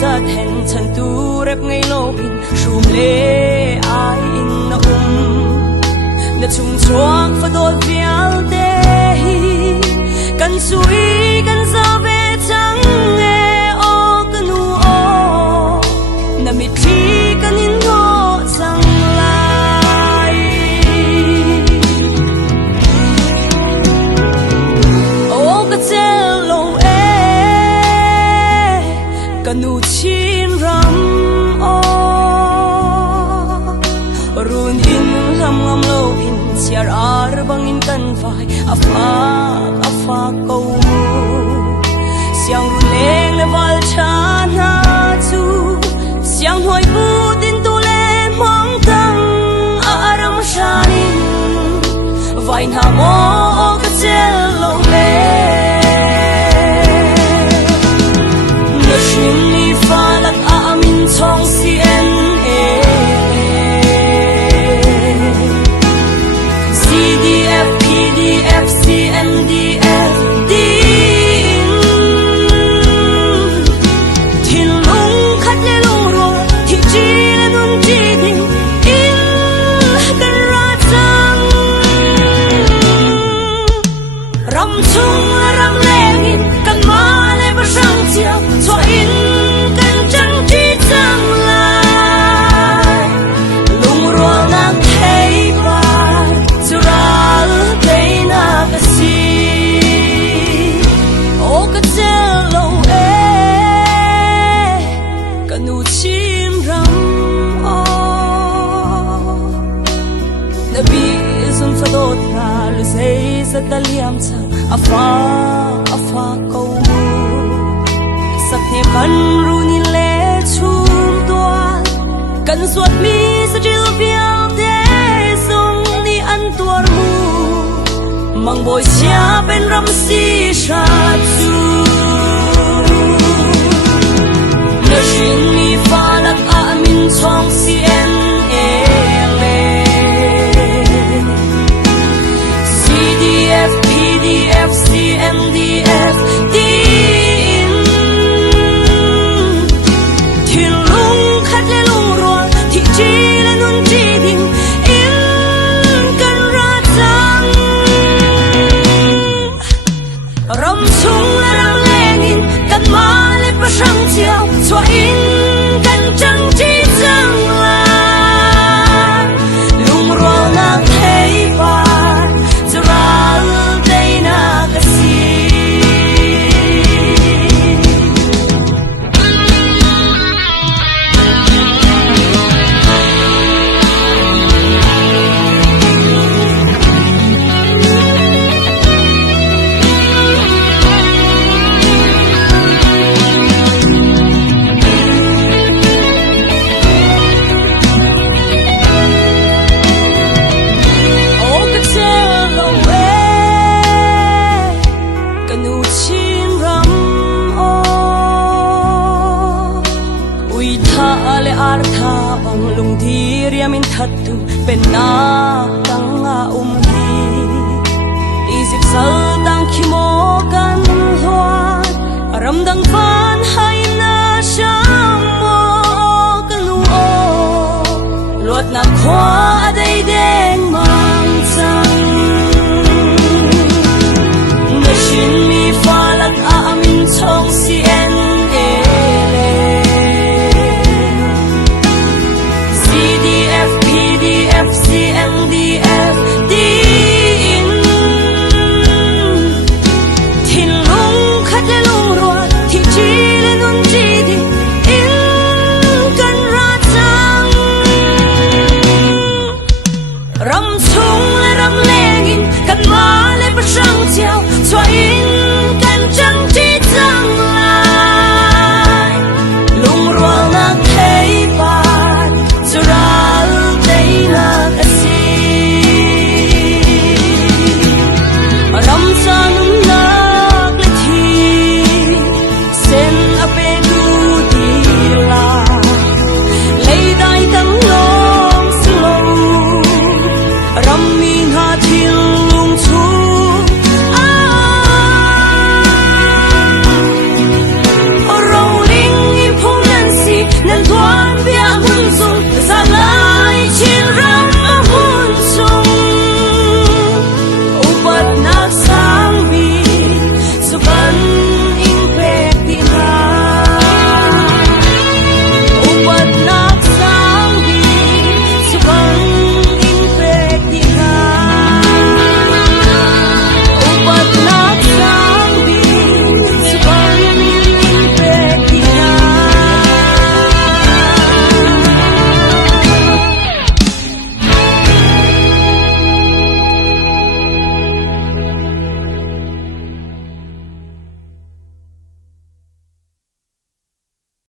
giật hẹn chân tu rep ngay lâu in sum lê ai in na na chung chuang pha đôi vial te kan suy kan sa ve chẳng nghe o kan nu o na mi thi kan in ho chẳng lai o ka tel lo kan nu chin ram o run in lam ngam lo in siar ar bang in kan vai afa câu siang ru leng le val cha na chu siang hoi bu tin tu le mong tang aram shanin vai na mo ka tel lo le na shin ni fa lak a min chong si en sa taliam chang afa câu sắc ne kan ru ni le chum tua kan suat mi sa jil vial de song ni an tuar mu mang boy sia ben ram si sha chu na shin mi fa lak a min chong si en PDF, CMDF, tin thiên lung khát lê lung ruột thị chi lên nun chi đình in cần ra trăng ram sung là đang lên in cần má lên bờ sông chiều cho in cần trăng chi trăng là lung ruột nàng thấy ba min thatu pen na tang a hi isip sal tang khimo kan hwa ram dang van hai na sham mo kan o lot na khwa dei de